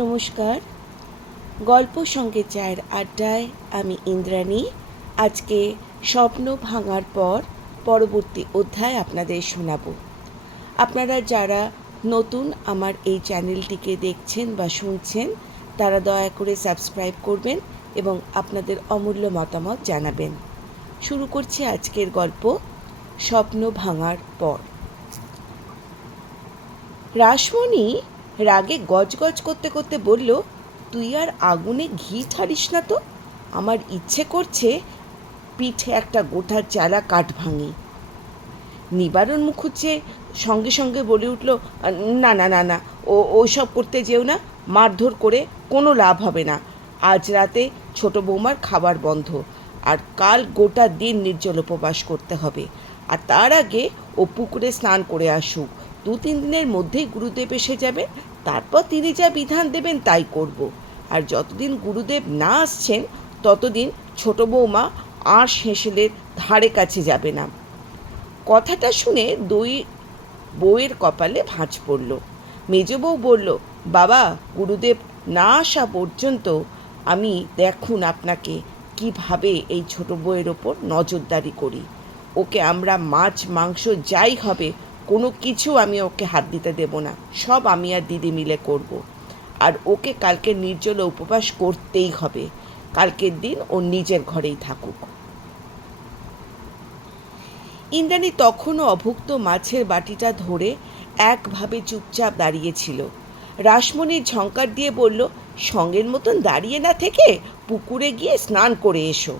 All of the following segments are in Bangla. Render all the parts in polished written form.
নমস্কার। গল্প সঙ্গে চায়ের আড্ডায় আমি ইন্দ্রাণী। আজকে স্বপ্ন ভাঙার পর পরবর্তী অধ্যায় আপনাদের শোনাব। আপনারা যারা নতুন আমার এই চ্যানেলটিকে দেখছেন বা শুনছেন, তারা দয়া করে সাবস্ক্রাইব করবেন এবং আপনাদের অমূল্য মতামত জানাবেন। শুরু করছি আজকের গল্প, স্বপ্ন ভাঙার পর। রাসমণি রাগে গজগজ করতে করতে বলল, তুই আর আগুনে ঘি ছাড়িস না তো। আমার ইচ্ছে করছে পিঠে একটা গোটা চালা কাঠ ভাঙি। নিবারণ মুখুজ্জে সঙ্গে সঙ্গে বলে উঠল, না না না না, ওসব করতে যেও না। মারধর করে কোনো লাভ হবে না। আজ রাতে ছোট বৌমার খাবার বন্ধ, আর কাল গোটা দিন নির্জল উপবাস করতে হবে। আর তার আগে ও পুকুরে স্নান করে আসুক। 2-3 দিনের মধ্যেই গুরুদেব এসে যাবে। তারপর তিনি যা বিধান দেবেন তাই করব। আর যতদিন গুরুদেব না আসছেন ততদিন ছোট বৌমা আর শেষেলের ধারে কাছে যাবে না। কথাটা শুনে দুই বউয়ের কপালে ভাঁজ পড়ল। মেজ বউ বলল, বাবা, গুরুদেব না আসা পর্যন্ত আমি দেখুন আপনাকে কিভাবে এই ছোট বউয়ের ওপর নজরদারি করি। ওকে আমরা মাছ মাংস যাই হবে কোনো কিছু আমি ওকে হাত দিতে দেব না। সব আমি আর দিদি মিলে করব। আর ওকে কালকে নির্জল উপবাস করতেই হবে। কালকের দিন ও নিজের ঘরেই থাকুক। ইন্দ্রাণী তখনও অভুক্ত মাছের বাটিটা ধরে একভাবে চুপচাপ দাঁড়িয়েছিল। রাসমণির ঝঙ্কার দিয়ে বলল, সঙ্গের মতন দাঁড়িয়ে না থেকে পুকুরে গিয়ে স্নান করে এসো।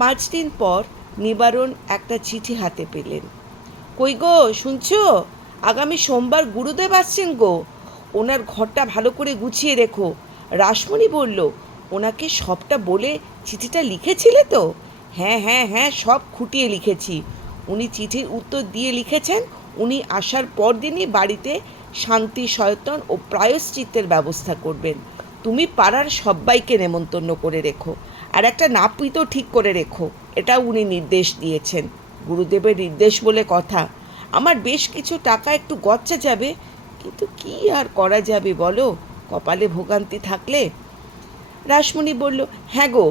5 দিন পর নিবারণ একটা চিঠি হাতে পেলেন। কই গো, শুনছো? আগামী সোমবার গুরুদেব আসছেন গো। ওনার ঘরটা ভালো করে গুছিয়ে রেখো। রাসমণি বলল, ওনাকে সবটা বলে চিঠিটা লিখেছিলে তো? হ্যাঁ হ্যাঁ হ্যাঁ, সব খুঁটিয়ে লিখেছি। উনি চিঠির উত্তর দিয়ে লিখেছেন উনি আসার পর দিনই বাড়িতে শান্তি সয়তন ও প্রায়শ্চিত্তের ব্যবস্থা করবেন। তুমি পাড়ার সবাইকে নেমন্তন্ন করে রেখো, আর একটা নাপিতও ঠিক করে রেখো। এটা উনি নির্দেশ দিয়েছেন। গুরুদেবের নির্দেশ বলে কথা। আমার বেশ কিছু টাকা একটু গচ্চা যাবে, কিন্তু কি আর করা যাবে বলো, কপালে ভোগান্তি থাকলে। রাসমণি বলল, হ্যাঁ গো,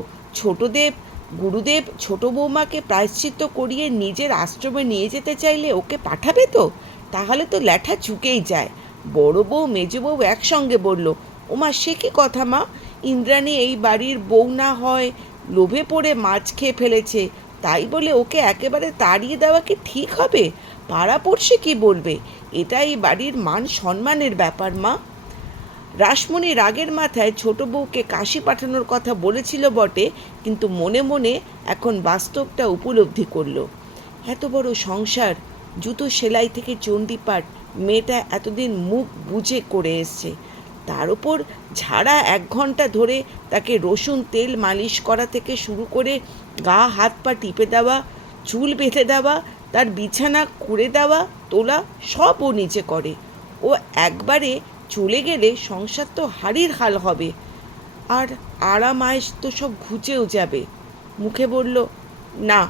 গুরুদেব ছোট বৌমাকে প্রায়শ্চিত্ত করিয়ে নিজের আশ্রমে নিয়ে যেতে চাইলে ওকে পাঠাবে তো? তাহলে তো ল্যাঠা চুকেই যায়। বড় বউ মেজ বউ একসঙ্গে বলল, ওমা, সে কি কথা মা? ইন্দ্রাণী এই বাড়ির বউ না হয় লোভে পড়ে মাছ খেয়ে ফেলেছে, তাই বলে ওকে একেবারে তাড়িয়ে দেওয়া কি ঠিক হবে? পাড়া পড়শি কি বলবে? এটাই বাড়ির মান সম্মানের ব্যাপার মা। রাসমণি রাগের মাথায় ছোট বউকে কাশি পাঠানোর কথা বলেছিল বটে, কিন্তু মনে মনে এখন বাস্তবটা উপলব্ধি করল। এত বড় সংসার, জুতো সেলাই থেকে চণ্ডীপাঠ, মেয়েটা এতদিন মুখ বুজে করে এসছে। তার ওপর ঝাড়া 1 ঘন্টা ধরে তাকে রসুন তেল মালিশ করা থেকে শুরু করে গা হাত পা টিপে দেওয়া, চুল বেঁধে দেওয়া, তার বিছানা করে দেওয়া তোলা সব ও নিচে করে। ও একবারে চলে গেলে সংসার তো হাড়ির হাল হবে, আর আরাম আয়েশ তো সব ঘুচেও যাবে। মুখে বলল, না,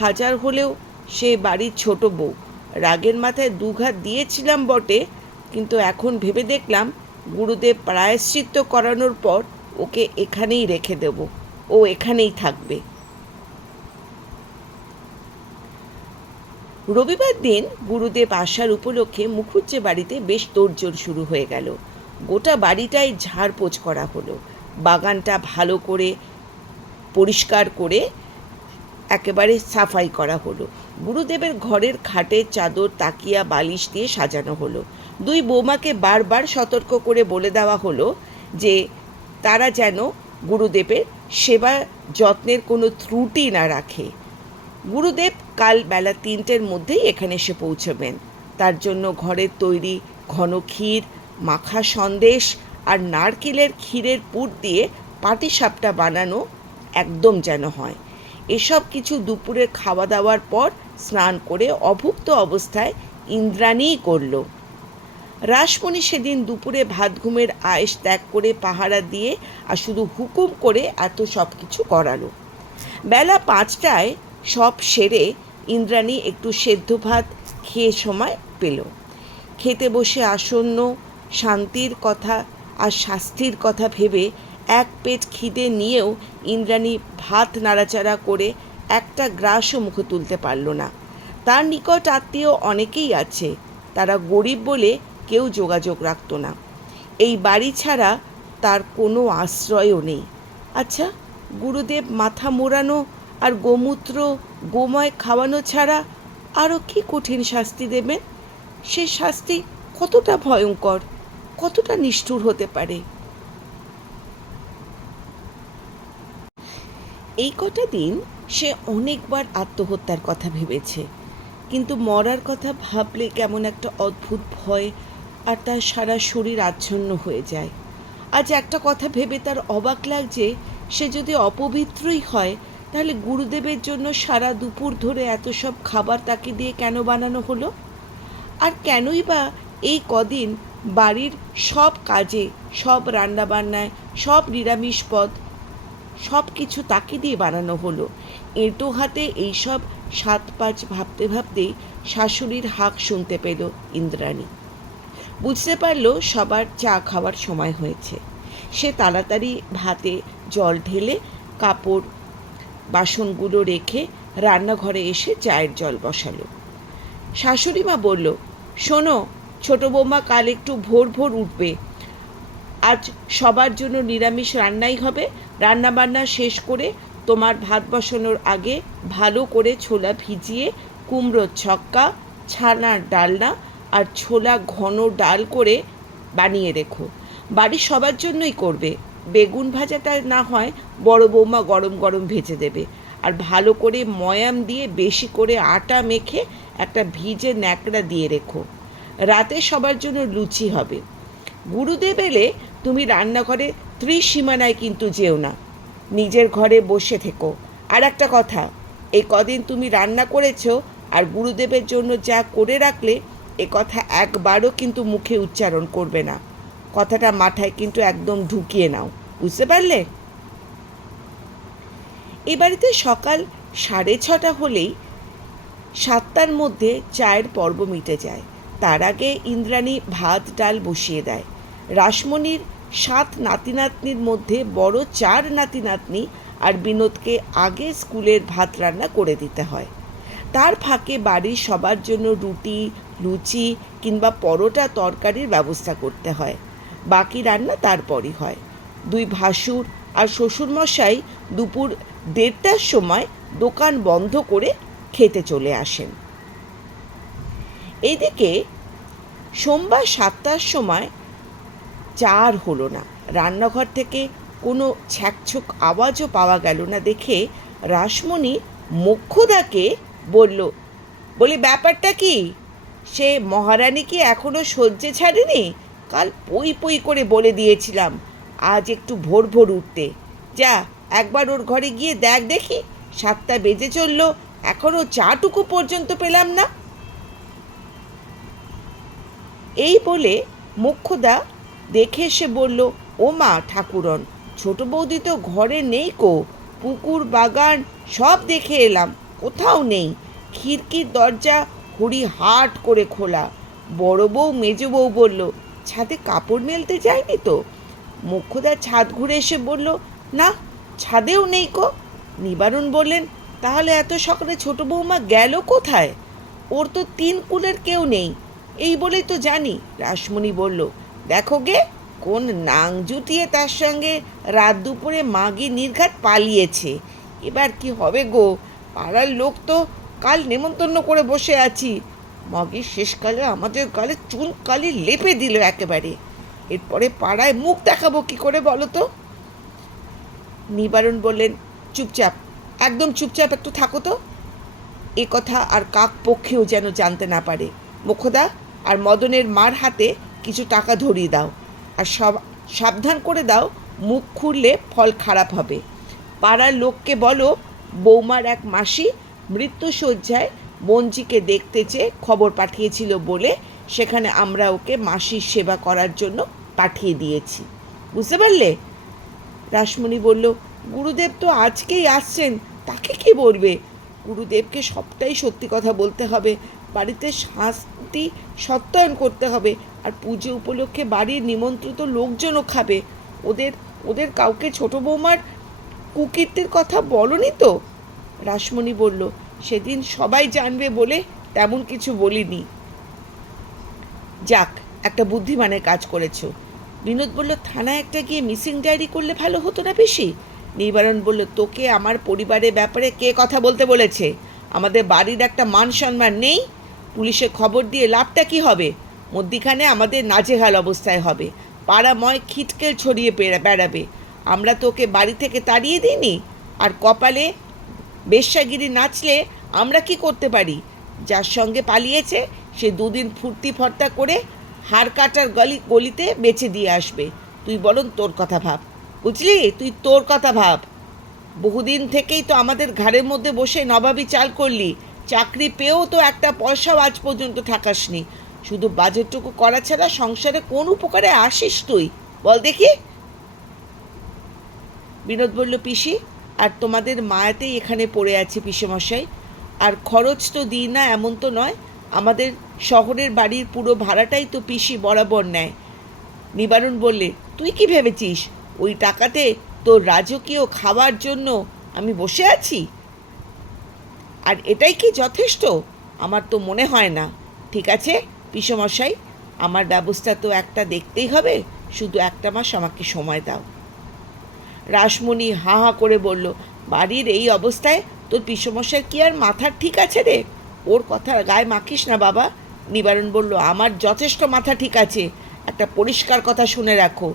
হাজার হলেও সে বাড়ির ছোট বউ। রাগের মাথায় 2 ঘাত দিয়েছিলাম বটে, কিন্তু এখন ভেবে দেখলাম গুরুদেব প্রায়শ্চিত্ত করানোর পর ওকে এখানেই রেখে দেব। ও এখানেই থাকবে। রবিবার দিন গুরুদেব আসার উপলক্ষে মুখুজ্জে বাড়িতে বেশ তোড়জোড় শুরু হয়ে গেল। গোটা বাড়িটাই ঝাড়পোছ করা হলো। বাগানটা ভালো করে পরিষ্কার করে একেবারে সাফাই করা হলো। গুরুদেবের ঘরের খাটের চাদর তাকিয়া বালিশ দিয়ে সাজানো হলো। 2 বৌমাকে বারবার সতর্ক করে বলে দেওয়া হলো যে তারা যেন গুরুদেবের সেবা যত্নের কোনো ত্রুটি না রাখে। গুরুদেব কাল বেলা 3টের মধ্যেই এখানে এসে পৌঁছবেন। তার জন্য ঘরের তৈরি ঘন ক্ষীর, মাখা সন্দেশ আর নারকেলের ক্ষীরের পুর দিয়ে পাটিসাপটা বানানো একদম যেন হয়। এসব কিছু দুপুরের খাওয়া দাওয়ার পর স্নান করে অভুক্ত অবস্থায় ইন্দ্রাণীই করল। রাসমণি সেদিন দুপুরে ভাত ঘুমের আয়েশ ত্যাগ করে পাহারা দিয়ে আর শুধু হুকুম করে এত সব কিছু করালো। বেলা 5টায় সব সেরে ইন্দ্রাণী একটু সেদ্ধ ভাত খেয়ে সময় পেল। খেতে বসে আসন্ন শান্তির কথা আর শাস্তির কথা ভেবে এক পেট খিদে নিয়েও ইন্দ্রাণী ভাত নাড়াচাড়া করে একটা গ্রাসও মুখে তুলতে পারল না। তার নিকট আত্মীয় অনেকেই আছে, তারা গরিব বলে কেউ যোগাযোগ রাখত না। এই বাড়ি ছাড়া তার কোনো আশ্রয়ও নেই। আচ্ছা, গুরুদেব মাথা মোড়ানো আর গোমূত্র গোময় খাওয়ানো ছাড়া আরও কি কঠিন শাস্তি দেবেন? সে শাস্তি কতটা ভয়ঙ্কর, কতটা নিষ্ঠুর হতে পারে? এই কটা দিন সে অনেকবার আত্মহত্যার কথা ভেবেছে, কিন্তু মরার কথা ভাবলে কেমন একটা অদ্ভুত ভয় আর তার সারা শরীর আচ্ছন্ন হয়ে যায়। আজ একটা কথা ভেবে তার অবাক লাগছে, সে যদি অপবিত্রই হয় তাহলে গুরুদেবের জন্য সারা দুপুর ধরে এত সব খাবার তাকে দিয়ে কেন বানানো হলো? আর কেনই বা এই কদিন বাড়ির সব কাজে, সব রান্নাবান্নায়, সব নিরামিষ পদ সব কিছু তাকে দিয়ে বানানো হলো? এঁটো হাতে এইসব সাত পাঁচ ভাবতে ভাবতেই শাশুড়ির হাঁক শুনতে পেল ইন্দ্রাণী। বুঝতে পারল সবার চা খাওয়ার সময় হয়েছে। সে তাড়াতাড়ি ভাতে জল ঢেলে কাপড় বাসনগুলো রেখে রান্নাঘরে এসে চায়ের জল বসালো। শাশুড়ি মা বলল, শোনো ছোট বৌমা, কাল একটু ভোর ভোর উঠবে। আজ সবার জন্য নিরামিষ রান্নাই হবে। রান্নাবান্না শেষ করে তোমার ভাত বসানোর আগে ভালো করে ছোলা ভিজিয়ে কুমড়োর ছক্কা, ছানার ডালনা আর ছোলা ঘন ডাল করে বানিয়ে রেখো। বাড়ির সবার জন্যই করবে। বেগুন ভাজাটা না হয় বড় বৌমা গরম গরম ভেজে দেবে। আর ভালো করে ময়াম দিয়ে বেশি করে আটা মেখে একটা ভিজে ন্যাকড়া দিয়ে রেখো। রাতে সবার জন্য লুচি হবে। গুরুদেব এলে তুমি রান্নাঘরে ত্রিসীমানায় কিন্তু যেও না, নিজের ঘরে বসে থেকো। আর একটা কথা, এই কদিন তুমি রান্না করেছো আর গুরুদেবের জন্য যা করে রাখলে, এ কথা একবারও কিন্তু মুখে উচ্চারণ করবে না। কথাটা মাথায় কিন্তু একদম ঢুকিয়ে নাও, বুঝতে পারলে? এ বাড়িতে সকাল 6:30 হলেই 7টার মধ্যে চায়ের পর্ব মিটে যায়। তার আগে ইন্দ্রাণী ভাত ডাল বসিয়ে দেয়। রাসমণির 7 নাতি নাতনির মধ্যে বড় 4 নাতি নাতনি আর বিনোদকে আগে স্কুলের ভাত রান্না করে দিতে হয়। তার ফাঁকে বাড়ির সবার জন্য রুটি, লুচি কিংবা পরোটা তরকারির ব্যবস্থা করতে হয়। বাকি রান্না তারপরই হয়। 2 ভাসুর আর শ্বশুরমশাই দুপুর 1:30টার সময় দোকান বন্ধ করে খেতে চলে আসেন। এইদিকে সোমবার 7টার সময় চা আর হলো না। রান্নাঘর থেকে কোনো ছ্যাঁকছুক আওয়াজও পাওয়া গেল না দেখে রাসমণি মোক্ষদাকে বলি ব্যাপারটা কি? সে মহারানী কি এখনো সহ্যে ছাড়েনি? কাল পই পই করে বলে দিয়েছিলাম আজ একটু ভোর ভোর উঠতে। যা একবার ওর ঘরে গিয়ে দেখি, 7টা বেজে চললো, এখনো চাটুকু পর্যন্ত পেলাম না। এই বলে মোক্ষদা দেখে এসে বলল, ও মা ঠাকুরন, ছোট বৌদি তো ঘরে নেই কো। পুকুর বাগান সব দেখে এলাম, কোথাও নেই। খিড়কির দরজা হরি হাট করে খোলা। বড় বউ মেজ বউ বলল, ছাদে কাপড় মেলতে যায়নি তো? মোক্ষদা ছাদ ঘুরে এসে বলল, না, ছাদেও নেই কো। নিবারণ বললেন, তাহলে এত সকালে ছোট বৌমা গেল কোথায়? ওর তো 3 কুলের কেউ নেই। এই বলেই তো জানি। রাসমণি বলল, দেখো গে, কোন নাং জুটিয়ে তার সঙ্গে রাত দুপুরে মাগি নির্ঘাত পালিয়েছে। এবার কি হবে গো? পাড়ার লোক তো কাল নেমন্তন্ন করে বসে আছি। মাগির শেষকালে আমাদের গালে চুন কালি লেপে দিল একেবারে। এরপরে পাড়ায় মুখ দেখাবো কি করে বলো তো? নিবারণ বললেন, চুপচাপ, একদম চুপচাপ একটু থাকো তো। এ কথা আর কাক পক্ষেও যেন জানতে না পারে। মোক্ষদা আর মদনের মার হাতে কিছু টাকা ধরিয়ে দাও, আর সাবধান করে দাও, মুখ খুললে ফল খারাপ হবে। পাড়ার লোককে বলো, বৌমার এক মাসি মৃত্যুশয্যায় বঞ্জিকে দেখতে চেয়ে খবর পাঠিয়েছিল বলে সেখানে আমরা ওকে মাসির সেবা করার জন্য পাঠিয়ে দিয়েছি। বুঝতে পারলে? রাসমণি বলল, গুরুদেব তো আজকেই আসছেন, তাকে কি বলবে? গুরুদেবকে সবটাই সত্যি কথা বলতে হবে, বাড়িতে শান্তি সত্যায়ন করতে হবে, আর পুজো উপলক্ষে বাড়ির নিমন্ত্রিত লোকজনও খাবে। ওদের ওদের কাউকে ছোট বৌমার কুকীর্তির কথা বলনি তো? রাসমণি বলল, সেদিন সবাই জানবে বলে তেমন কিছু বলিনি। যাক, একটা বুদ্ধিমানের কাজ করেছো। বিনোদ বলল, থানায় একটা গিয়ে মিসিং ডায়েরি করলে ভালো হতো না বেশি? নিবারণ বলল, তোকে আমার পরিবারের ব্যাপারে কে কথা বলতে বলেছে? আমাদের বাড়ির একটা মান সম্মান নেই? পুলিশে খবর দিয়ে লাভটা কি হবে? মধ্যিখানে আমাদের নাজেহাল অবস্থায় হবে, পাড়াময় খিটকেল ছড়িয়ে বেড়াবে। আমরা তোকে বাড়ি থেকে তাড়িয়ে দিইনি? আর কপালে বেশ্যাগিরি নাচলে আমরা কি করতে পারি? যার সঙ্গে পালিয়েছে সে দুদিন ফুর্তি ফর্তা করে হাড় কাটার গলিতে বেচে দিয়ে আসবে। তুই বরং তোর কথা ভাব, বুঝলি? তুই তোর কথা ভাব। বহুদিন থেকেই তো আমাদের ঘাড়ের মধ্যে বসে নবাবি চাল করলি। চাকরি পেয়েও তো একটা পয়সাও আজ পর্যন্ত ঠাকাসনি। শুধু বাজেটটুকু করা ছাড়া সংসারে কোন উপকারে আসিস তুই, বল দেখি? বিনোদ বলল, পিসি, আর তোমাদের মায়াতেই এখানে পড়ে আছে পিসেমশাই। আর খরচ তো দিই না এমন তো নয়। আমাদের শহরের বাড়ির পুরো ভাড়াটাই তো পিসি বরাবর নেয়। নিবারণ বললে, তুই কি ভেবেছিস ওই টাকাতে তোর রাজকীয় খাওয়ার জন্য আমি বসে আছি? আর এটাই কি যথেষ্ট? আমার তো মনে হয় না। ঠিক আছে পিসেমশাই, আমার ব্যবস্থা তো একটা দেখতেই হবে। শুধু একটা মাস আমাকে সময় দাও। রাসমণি হা হা করে বলল, বাড়ির এই অবস্থায় তোর পিসমশাই কি আর মাথার ঠিক আছে রে? ওর কথা গায়ে মাখিস না বাবা। নিবারণ বলল, আমার যথেষ্ট মাথা ঠিক আছে। একটা পরিষ্কার কথা শুনে রাখো,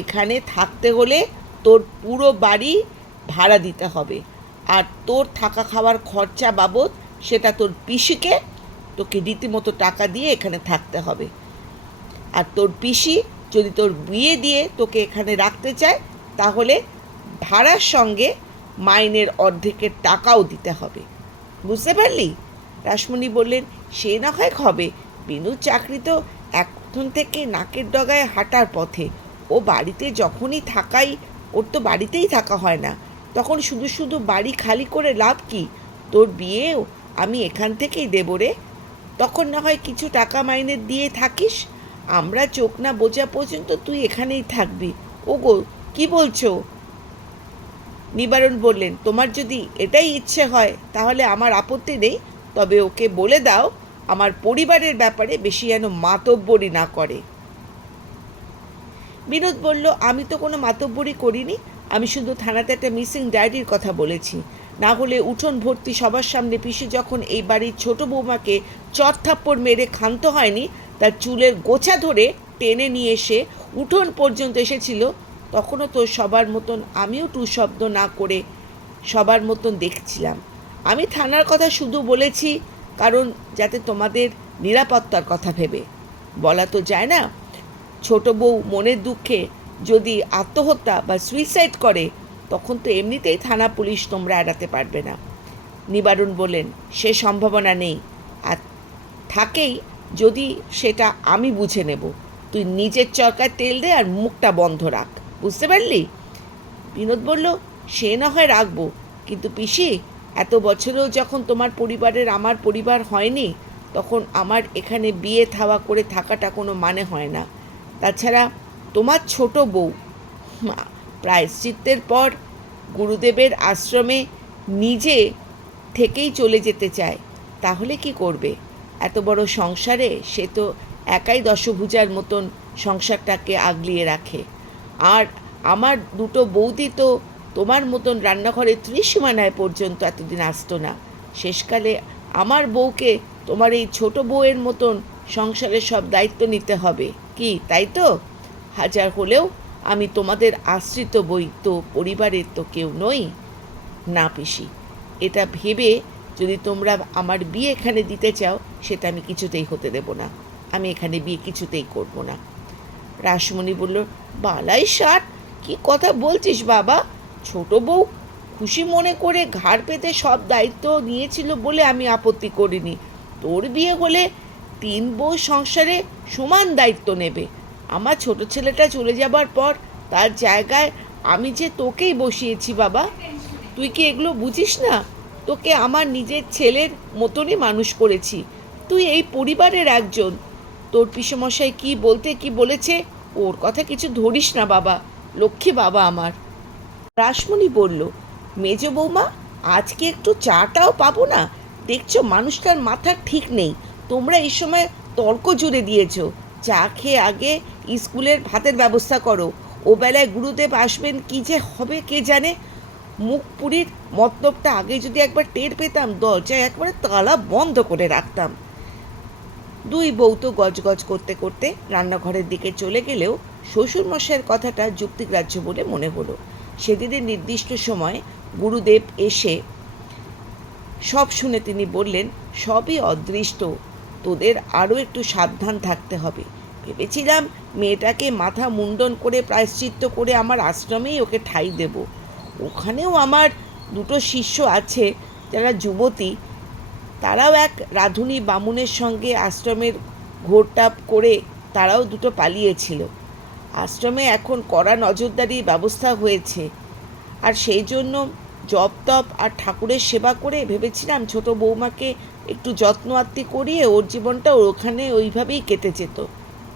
এখানে থাকতে হলে তোর পুরো বাড়ি ভাড়া দিতে হবে। আর তোর থাকা খাওয়ার খরচা বাবদ সেটা তোর পিসিকে তোকে রীতিমতো টাকা দিয়ে এখানে থাকতে হবে। আর তোর পিসি যদি তোর বিয়ে দিয়ে তোকে এখানে রাখতে চায় তাহলে ভাড়ার সঙ্গে মাইনের অর্ধেকের টাকাও দিতে হবে। বুঝতে পারলি? রাসমণি বললেন, সে না হয় হবে। বিনুর চাকরি তো এখন থেকে নাকের ডগায় হাঁটার পথে। ও বাড়িতে যখনই ওর তো বাড়িতেই থাকা হয় না। তখন শুধু শুধু বাড়ি খালি করে লাভ কি? তোর বিয়েও আমি এখান থেকেই দেবো রে। তখন না হয় কিছু টাকা মাইনে দিয়ে থাকিস। আমরা চোখ না বোঝা পর্যন্ত তুই এখানেই থাকবি। ওগো, কি বলছো? নিবারণ বললেন, তোমার যদি এটাই ইচ্ছে হয় তাহলে আমার আপত্তি নেই। তবে ওকে বলে দাও আমার পরিবারের ব্যাপারে বেশি যেন মাতব্বরি না করে। বিনোদ বলল, আমি তো কোনো মাতব্বরি করিনি। আমি শুধু থানাতে একটা মিসিং ডায়েরির কথা বলেছি। না হলে উঠোন ভর্তি সবার সামনে পিসি যখন এই বাড়ির ছোট বৌমাকে চড়থাপ্পড় মেরে ক্ষান্ত হয়নি, তার চুলের গোছা ধরে টেনে নিয়ে এসে উঠোন পর্যন্ত এসেছিল, তখনও তো সবার মতন আমিও টু শব্দ না করে সবার মতন দেখছিলাম। আমি থানার কথা শুধু বলেছি কারণ যাতে তোমাদের নিরাপত্তার কথা ভেবে। বলা তো যায় না, ছোট বউ মনের দুঃখে যদি আত্মহত্যা বা সুইসাইড করে তখন তো এমনিতেই থানা পুলিশ তোমরা এড়াতে পারবে না। নিবারণ বললেন, সে সম্ভাবনা নেই। আর থাকেই যদি সেটা আমি বুঝে নেব। তুই নিজের চরকায় তেল দে আর মুখটা বন্ধ রাখ, বুঝতে পারলি? বিনোদ বলল, সে না হয় রাখবো, কিন্তু পিসি, এত বছরেও যখন তোমার পরিবারের আমার পরিবার হয়নি তখন আমার এখানে বিয়ে থাওয়া করে থাকাটা কোনো মানে হয় না। তাছাড়া তোমার ছোট বউ প্রায়শ্চিত্তের পর গুরুদেবের আশ্রমে নিজে থেকেই চলে যেতে চায়, তাহলে কি করবে? এত বড় সংসারে সে তো একাই দশভুজার মতন সংসারটাকে আগলিয়ে রাখে। আর আমার দুটো বৌদি তো তোমার মতন রান্নাঘরে ত্রিসীমানায় পর্যন্ত এতদিন আসতো না। শেষকালে আমার বউকে তোমার এই ছোট বউয়ের মতন সংসারের সব দায়িত্ব নিতে হবে, কি তাই তো? হাজার হলেও আমি তোমাদের আশ্রিত বই তো, পরিবারের তো কেউ নই। না পিসি, এটা ভেবে যদি তোমরা আমার বিয়ে এখানে দিতে চাও সেটা আমি কিছুতেই হতে দেব না। আমি এখানে বিয়ে কিছুতেই করব না। রাসমণি বলল, বালাই ষাট, কি কথা বলছিস বাবা? ছোট বউ খুশি মনে করে ঘাড় পেতে সব দায়িত্ব নিয়েছিল বলে আমি আপত্তি করিনি। তোর বিয়ে হলে 3 বউ সংসারে সমান দায়িত্ব নেবে। আমার ছোট ছেলেটা চলে যাবার পর তার জায়গায় আমি যে তোকেই বসিয়েছি বাবা। তুই কি এগুলো বুঝিস না? তোকে আমার নিজের ছেলের মতনই মানুষ করেছি। তুই এই পরিবারের একজন। তোর পিসেমশাই কি বলতে কি বলেছে, ওর কথা কিছু ধরিস না বাবা, লক্ষ্মী বাবা আমার। রাসমণি বলল, মেজ বৌমা, আজকে একটু চাটাও পাবো না? দেখছো মানুষটার মাথা ঠিক নেই। তোমরা এই সময় তর্ক জুড়ে দিয়েছো। চা খেয়ে আগে স্কুলের ভাতের ব্যবস্থা করো। ও বেলায় গুরুদেব আসবেন, কি যে হবে কে জানে। মুখ পুরীর মতলবটা আগে যদি একবার টের পেতাম, দরজায় একবারে তালা বন্ধ করে রাখতাম। দুই বউ তো গজগজ করতে করতে রান্নাঘরের দিকে চলে গেলেও শ্বশুরমশাইয়ের কথাটা যুক্তিগ্রাহ্য বলে মনে হলো। সেদিনের নির্দিষ্ট সময় গুরুদেব এসে সব শুনে তিনি বললেন, সবই অদৃষ্ট, তোদের আরও একটু সাবধান থাকতে হবে। ভেবেছিলাম মেয়েটাকে মাথা মুন্ডন করে প্রায়শ্চিত্ত করে আমার আশ্রমেই ওকে ঠাঁই দেব। ওখানেও আমার দুটো শিষ্য আছে যারা যুবতী, তারাও এক রাঁধুনি বামুনের সঙ্গে আশ্রমের ঘোরটাপ করে তারাও দুটো পালিয়েছিল। আশ্রমে এখন কড়া নজরদারির ব্যবস্থা হয়েছে, আর সেই জন্য জপ তপ আর ঠাকুরের সেবা করে ভেবেছিলাম ছোট বৌমাকে একটু যত্ন আত্তি করিয়ে ওর জীবনটা ওখানে ওইভাবেই কেটে যেত।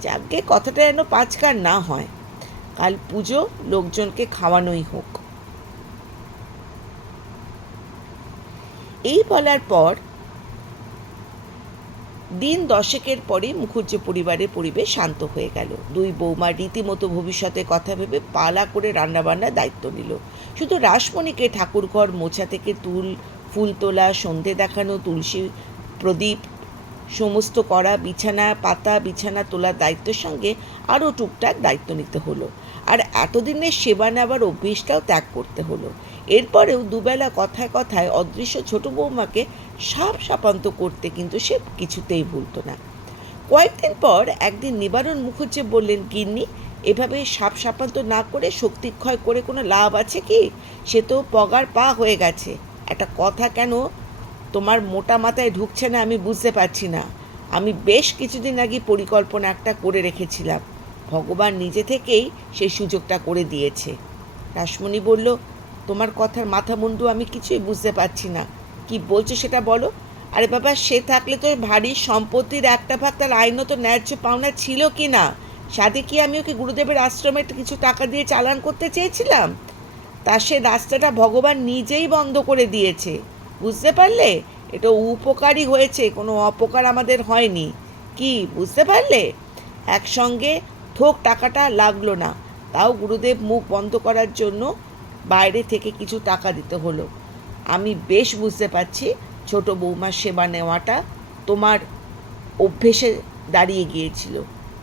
যাকে কথাটা যেন পাঁচকার না হয়। কাল পুজো, লোকজনকে খাওয়ানোই হোক। এই বলার পর দিন 10 পরে মুখুজ্জে পরিবারের পরিবেশ শান্ত হয়ে গেল। দুই বৌমা রীতিমতো ভবিষ্যতের কথা ভেবে পালা করে রান্নাবান্নার দায়িত্ব নিল। শুধু রাসমণিকে ঠাকুরঘর মোছা থেকে ফুল তোলা, সন্ধে দেখানো, তুলসী প্রদীপ সমস্ত করা, বিছানা পাতা, বিছানা তোলার দায়িত্বের সঙ্গে আরও টুকটাক দায়িত্ব নিতে হলো। আর এতদিনের সেবা নেবার অভ্যেসটাও ত্যাগ করতে হলো। এরপরেও দুবেলা কথায় কথায় অদৃশ্য ছোট বৌমাকে সাপ সাপান্ত করতে কিন্তু সে কিছুতেই ভুলত না। কয়েকদিন পর একদিন নিবারণ মুখুজ্জে বললেন, গিন্নি, এভাবে সাপ সাপান্ত না করে শক্তিক্ষয় করে কোনো লাভ আছে কি? সে তো পগার পা হয়ে গেছে। একটা কথা কেন তোমার মোটা মাথায় ঢুকছে না আমি বুঝতে পারছি না। আমি বেশ কিছুদিন আগে পরিকল্পনা একটা করে রেখেছিলাম। ভগবান নিজে থেকেই সেই সুযোগটা করে দিয়েছে। রাসমণি বলল, তোমার কথার মাথা মুন্ডু আমি কিছুই বুঝতে পারছি না। কি বলছো সেটা বলো। আরে বাবা, সে থাকলে তো ভারী সম্পত্তির একটা ভাগ তার আইনত ন্যায্য পাওনা ছিল কি না? সাথে কি আমি ওকে গুরুদেবের আশ্রমে কিছু টাকা দিয়ে চালান করতে চেয়েছিলাম? তা সে রাস্তাটা ভগবান নিজেই বন্ধ করে দিয়েছে। বুঝতে পারলে? এটা উপকারই হয়েছে, কোনো অপকার আমাদের হয়নি। কি বুঝতে পারলে? একসঙ্গে থোক টাকাটা লাগলো না, তাও গুরুদেব মুখ বন্ধ করার জন্য বাইরে থেকে কিছু টাকা দিতে হলো। আমি বেশ বুঝতে পারছি ছোট বৌমার সেবা নেওয়াটা তোমার অভ্যেসে দাঁড়িয়ে গিয়েছিল।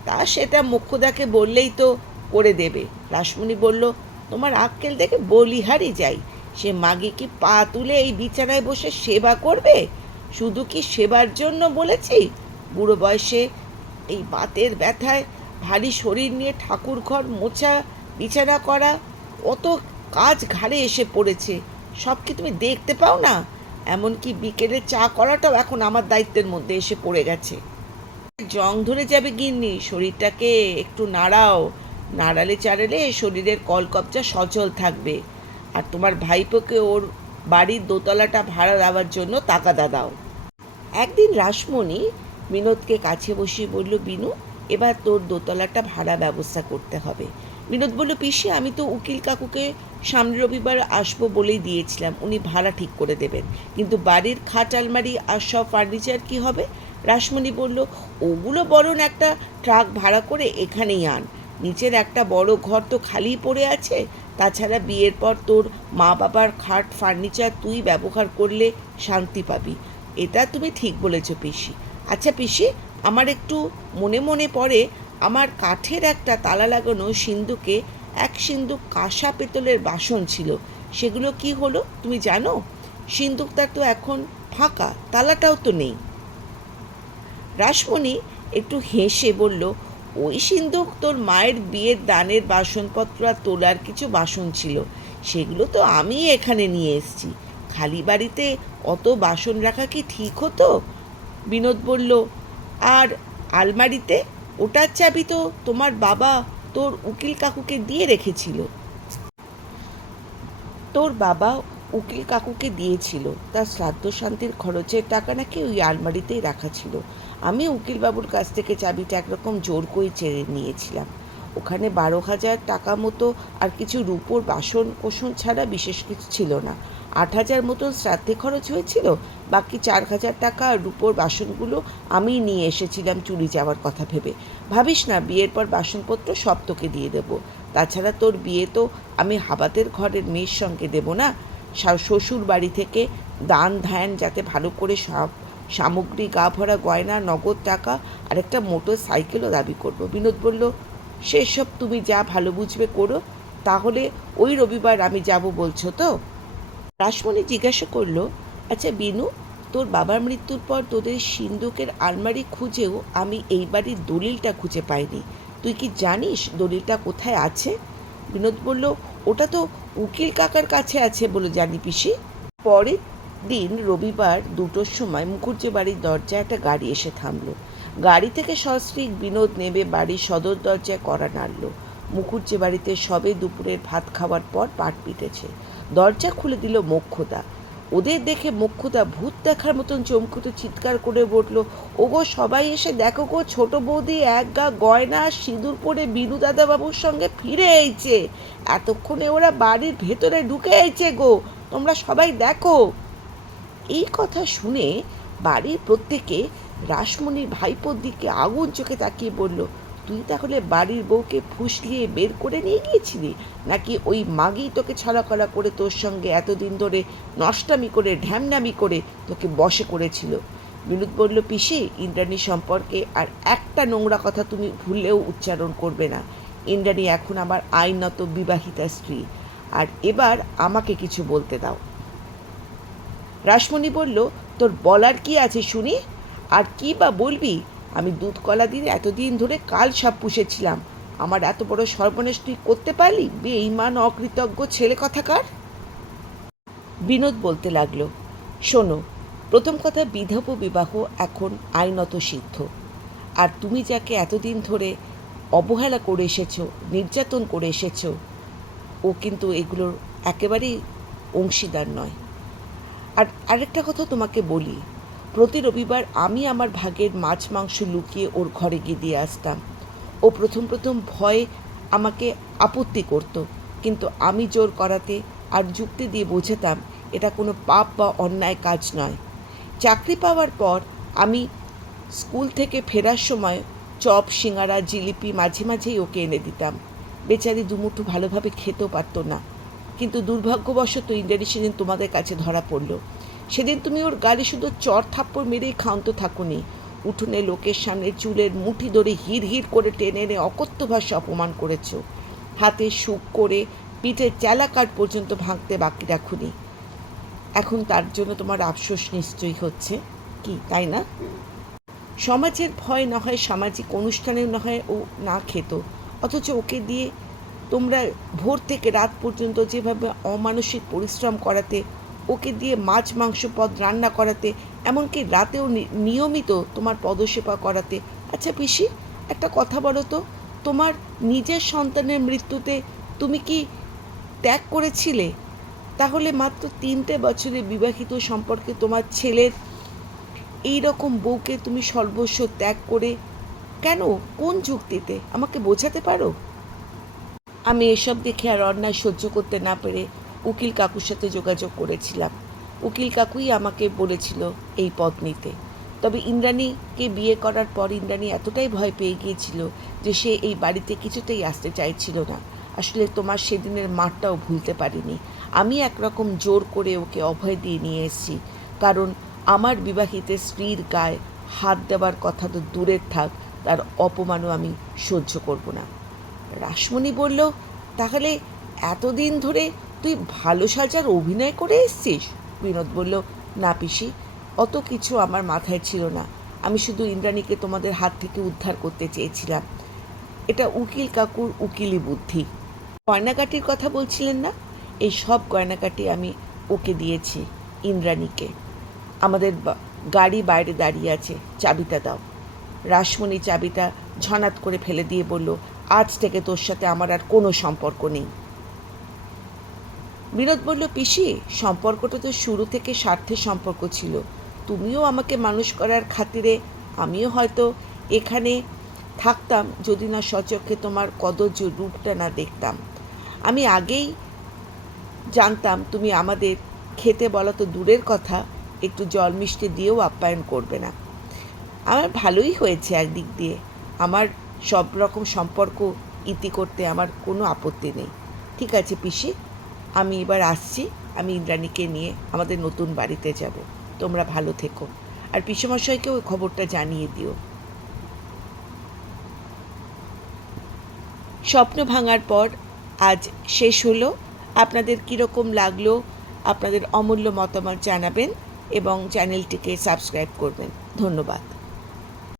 তা সেটা মোক্ষদাকে বললেই তো করে দেবে। রাসমণি বলল, তোমার আক্কেল দেখে বলিহারি যাই। সে মাগে কি পা তুলে এই বিছানায় বসে সেবা করবে? শুধু কি সেবার জন্য বলেছি? বুড়ো বয়সে এই বাতের ব্যথায় ভারী শরীর নিয়ে ঠাকুর ঘর মোছা, বিছানা করা, অত কাজ ঘাড়ে এসে পড়েছে। সব কি তুমি দেখতে পাও না? এমনকি বিকেলে চা করাটাও এখন আমার দায়িত্বের মধ্যে এসে পড়ে গেছে। জং ধরে যাবে গিন্নি, শরীরটাকে একটু নাড়াও। নাড়ালে চাড়ালে শরীরের কলকবজা সচল থাকবে। আর তোমার ভাইপোকে ওর বাড়ির দোতলাটা ভাড়া দেওয়ার জন্য তাগাদা দাও। একদিন রাসমণি বিনোদকে কাছে বসিয়ে বলল, বিনু, এবার তোর দোতলাটা ভাড়া ব্যবস্থা করতে হবে। বিনোদ বলল, পিসি, আমি তো উকিল কাকুকে সামনের রবিবার আসবো বলেই দিয়েছিলাম, উনি ভাড়া ঠিক করে দেবেন। কিন্তু বাড়ির খাট, আলমারি আর সব ফার্নিচার কি হবে? রাসমণি বলল, ওগুলো বরং একটা ট্রাক ভাড়া করে এখানেই আন। নিচের একটা বড় ঘর তো খালিই পড়ে আছে। তাছাড়া বিয়ের পর তোর মা বাবার খাট ফার্নিচার তুই ব্যবহার করলে শান্তি পাবি। এটা তুমি ঠিক বলেছ পিসি। আচ্ছা পিসি, আমার একটু মনে মনে পড়ে, আমার কাঠের একটা তালা লাগানো সিন্দুকে এক সিন্দুক কাঁসা পেতলের বাসন ছিল, সেগুলো কি হলো তুমি জানো? সিন্দুকটা তো এখন ফাঁকা, তালাটাও তো নেই। রাসমণি একটু হেসে বলল, ওই সিন্দুক তোর মায়ের বিয়ের দানের বাসনপত্র আর তোলার কিছু বাসন ছিল, সেগুলো তো আমি এখানে নিয়ে এসেছি। খালি বাড়িতে অত বাসন রাখা কি ঠিক হতো? বিনোদ বলল, আর আলমারিতে? ওটার চাবি তো তোমার বাবা তোর উকিল কাকুকে দিয়ে রেখেছিল। তোর বাবা উকিল কাকুকে দিয়েছিল, তার শ্রাদ্ধ শান্তির খরচের টাকা নাকি ওই আলমারিতেই রাখা ছিল। আমি উকিলবাবুর কাছ থেকে চাবিটা একরকম জোর করে চেয়ে নিয়েছিলাম। ওখানে 12,000 টাকা মতো আর কিছু রূপোর বাসন কোসন ছাড়া বিশেষ কিছু ছিল না। 8,000 মতন শ্রাদ্ধে খরচ হয়েছিল, বাকি 4,000 টাকা আর রূপোর বাসনগুলো আমি নিয়ে এসেছিলাম চুরি যাওয়ার কথা ভেবে। ভাবিস না, বিয়ের পর বাসনপত্র সব তোকে দিয়ে দেবো। তাছাড়া তোর বিয়ে তো আমি হাবাতের ঘরের মেয়ের সঙ্গে দেব না। শ্বশুর বাড়ি থেকে দান ধ্যান যাতে ভালো করে সব সামগ্রী, গা ভরা গয়না, নগদ টাকা আর একটা মোটর সাইকেলও দাবি করব। বিনোদ বলল, সেসব তুমি যা ভালো বুঝবে করো। তাহলে ওই রবিবার আমি যাব বলছো তো? রাসমণি জিজ্ঞাসা করলো, আচ্ছা বিনু, তোর বাবার মৃত্যুর পর তোদের সিন্দুকের আলমারি খুঁজেও আমি এই বাড়ির দলিলটা খুঁজে পাইনি। তুই কি জানিস দলিলটা কোথায় আছে? বিনোদ বলল, ওটা তো উকিল কাকার কাছে আছে বলে জানি পিসি। পরের দিন রবিবার 2টোর সময় মুখুজ্জে বাড়ির দরজায় একটা গাড়ি এসে থামলো। গাড়ি থেকে সস্ত্রীক বিনোদ নেমে বাড়ির সদর দরজায় কড়া নাড়ল। মুখুজ্জে বাড়িতে সবে দুপুরের ভাত খাওয়ার পর পাট পিটেছে। দরজা খুলে দিল মোক্ষদা। ওদের দেখে মোক্ষদা ভূত দেখার মতন চমকুতে চিৎকার করে বলল, ওগো সবাই এসে দেখো গো, ছোট বৌদি এক গা গয়না সিঁদুর পরে বিনু দাদাবাবুর সঙ্গে ফিরে এইছে। এতক্ষণে ওরা বাড়ির ভেতরে ঢুকে এইছে গো, তোমরা সবাই দেখো। এই কথা শুনে বাড়ির প্রত্যেকে রাসমণির ভাইপোর দিকে আগুন চোখে তাকিয়ে বলল, তুই তাহলে বাড়ির বউকে ফুসলিয়ে বের করে নিয়ে গিয়েছিলি, নাকি ওই মাগি তোকে ছলাকলা করে তোর সঙ্গে এতদিন ধরে নষ্টামি করে ঢ্যামনামি করে তোকে বশে করেছিল? বিনোদ বলল, পিসি, ইন্দ্রাণী সম্পর্কে আর একটা নোংরা কথা তুমি ভুললেও উচ্চারণ করবে না। ইন্দ্রাণী এখন আমার আইনত বিবাহিতা স্ত্রী। আর এবার আমাকে কিছু বলতে দাও। রাসমণি বলল, তোর বলার কি আছে শুনি? আর কি বা বলবি? আমি দুধ কলা দিয়ে এতদিন ধরে কাল সাপ পুষেছিলাম। আমার এত বড় সর্বনাশ তুই করতে পারলি, বেঈমান অকৃতজ্ঞ ছেলে কথাকার। বিনোদ বলতে লাগলো, শোনো, প্রথম কথা, বিধব বিবাহ এখন আইনত সিদ্ধ। আর তুমি যাকে এতদিন ধরে অবহেলা করে এসেছো, নির্যাতন করে এসেছো, ও কিন্তু এগুলোর একেবারেই অংশীদার নয়। আর আরেকটা কথা তোমাকে বলি, প্রতি রবিবার আমি আমার ভাগের মাছ মাংস লুকিয়ে ওর ঘরে গিয়ে দিয়ে আসতাম। ও প্রথম প্রথম ভয়ে আমাকে আপত্তি করত, কিন্তু আমি জোর করাতে আর যুক্তি দিয়ে বোঝাতাম এটা কোনো পাপ বা অন্যায় কাজ নয়। চাকরি পাওয়ার পর আমি স্কুল থেকে ফেরার সময় চপ, সিঙাড়া, জিলিপি মাঝে মাঝেই ওকে এনে দিতাম। বেচারি দুমুঠো ভালোভাবে খেতেও পারত না। কিন্তু দুর্ভাগ্যবশত ইন্দ্রাণী সেদিন তোমাদের কাছে ধরা পড়ল। সেদিন তুমি ওর গালে শুধু চর থাপ্পড় মেরেই ক্ষান্ত থাকুনি, উঠোনে লোকের সামনে চুলের মুঠি ধরে হির হির করে টেনে এনে অকথ্য ভাষা অপমান করেছ। হাতে সুখ করে পিঠের চেলাকাট পর্যন্ত ভাঙতে বাকি রাখুনি। এখন তার জন্য তোমার আফসোস নিশ্চয়ই হচ্ছে, কি তাই না? সমাজের ভয় না হয় সামাজিক অনুষ্ঠানেও না হয় ও না খেত, অথচ ওকে দিয়ে তোমরা ভোর থেকে রাত পর্যন্ত যেভাবে অমানসিক পরিশ্রম করাতে, ওকে দিয়ে মাছ মাংস পদ রান্না করাতে, এমনকি রাতেও নিয়মিত তোমার পদসেবা করাতে। আচ্ছা পিসি, একটা কথা বলো তো, তোমার নিজের সন্তানের মৃত্যুতে তুমি কি ত্যাগ করেছিলে? তাহলে মাত্র 3টে বছরে বিবাহিত সম্পর্কে তোমার ছেলের এই রকম বউকে তুমি সর্বস্ব ত্যাগ করে কেন? কোন যুক্তিতে? আমাকে বোঝাতে পারো? আমি এসব দেখে আর অন্যায় সহ্য করতে না পেরে উকিল কাকুর সাথে যোগাযোগ করেছিলাম। উকিল কাকুই আমাকে বলেছিল এই পথ নিতে। তবে ইন্দ্রাণীকে বিয়ে করার পর ইন্দ্রাণী এতটাই ভয় পেয়ে গিয়েছিল যে সে এই বাড়িতে কিছুতেই আসতে চাইছিল না। আসলে তোমার সেদিনের মারটাও ভুলতে পারিনি। আমি একরকম জোর করে ওকে অভয় দিয়ে নিয়ে এসেছি, কারণ আমার বিবাহিত স্ত্রীর গায়ে হাত দেওয়ার কথা তো দূরের থাক, তার অপমানও আমি সহ্য করব না। রাসমণি বলল, তাহলে এতদিন ধরে তুই ভালো সাজার অভিনয় করে এসছিস? বিনোদ বলল, না পিসি, অত কিছু আমার মাথায় ছিল না। আমি শুধু ইন্দ্রাণীকে তোমাদের হাত থেকে উদ্ধার করতে চেয়েছিলাম। এটা উকিল কাকুর উকিলি বুদ্ধি। গয়নাকাটির কথা বলছিলেন না? এই সব গয়নাকাটি আমি ওকে দিয়েছি, ইন্দ্রাণীকে। আমাদের গাড়ি বাইরে দাঁড়িয়ে আছে, চাবিটা দাও। রাসমণি চাবিটা ঝনাত করে ফেলে দিয়ে বলল, আজ থেকে তোর সাথে আমার আর কোনো সম্পর্ক নেই। বিনোদ বলল, পিসি, সম্পর্কটা তো শুরু থেকে স্বার্থের সম্পর্ক ছিল। তুমিও আমাকে মানুষ করার খাতিরে, আমিও হয়তো এখানে থাকতাম যদি না সচক্ষে তোমার কদর্য রূপটা না দেখতাম। আমি আগেই জানতাম তুমি আমাদের খেতে বলা তো দূরের কথা, একটু জল মিষ্টি দিয়েও আপ্যায়ন করবে না। আমার ভালোই হয়েছে একদিক দিয়ে। আমার সব রকম সম্পর্ক ইতি করতে আমার কোনো আপত্তি নেই। ঠিক আছে পিসি, আমি এবার আসছি। আমি ইন্দ্রাণীকে নিয়ে আমাদের নতুন বাড়িতে যাব। তোমরা ভালো থেকো, আর পিসেমশাইকেও ওই খবরটা জানিয়ে দিও। স্বপ্ন ভাঙার পর আজ শেষ হলো। আপনাদের কীরকম লাগলো আপনাদের অমূল্য মতামত জানাবেন এবং চ্যানেলটিকে সাবস্ক্রাইব করবেন। ধন্যবাদ।